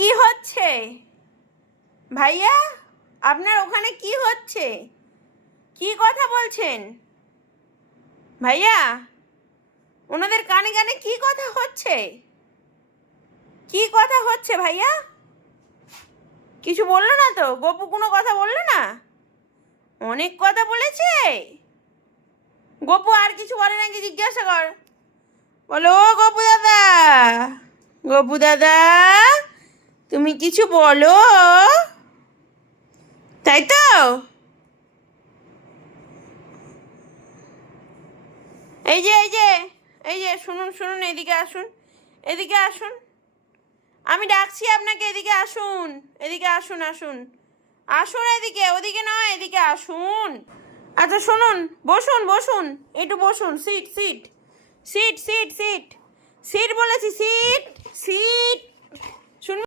কি হচ্ছে ভাইয়া? আপনার ওখানে কি হচ্ছে? কি কথা বলছেন ভাইয়া? ওনাদের কানে কানে কি কথা হচ্ছে? কি কথা হচ্ছে ভাইয়া? কিছু বললো না তো? গপু কোনো কথা বললো না? অনেক কথা বলেছে। গপু আর কিছু বলে নাকি জিজ্ঞাসা কর। বলো ও গপু দাদা, গপু দাদা তুমি কিছু বলো, তাই তো? এই যে এই যে এই যে শুনুন শুনুন, এদিকে আসুন, এদিকে আসুন, আমি ডাকছি আপনাকে, এদিকে আসুন, এদিকে আসুন, আসুন আসুন, এদিকে, ওদিকে নয়, এদিকে আসুন। আচ্ছা শুনুন, বসুন বসুন, একটু বসুন, sit sit sit sit sit sit বলেছি, সিট সিট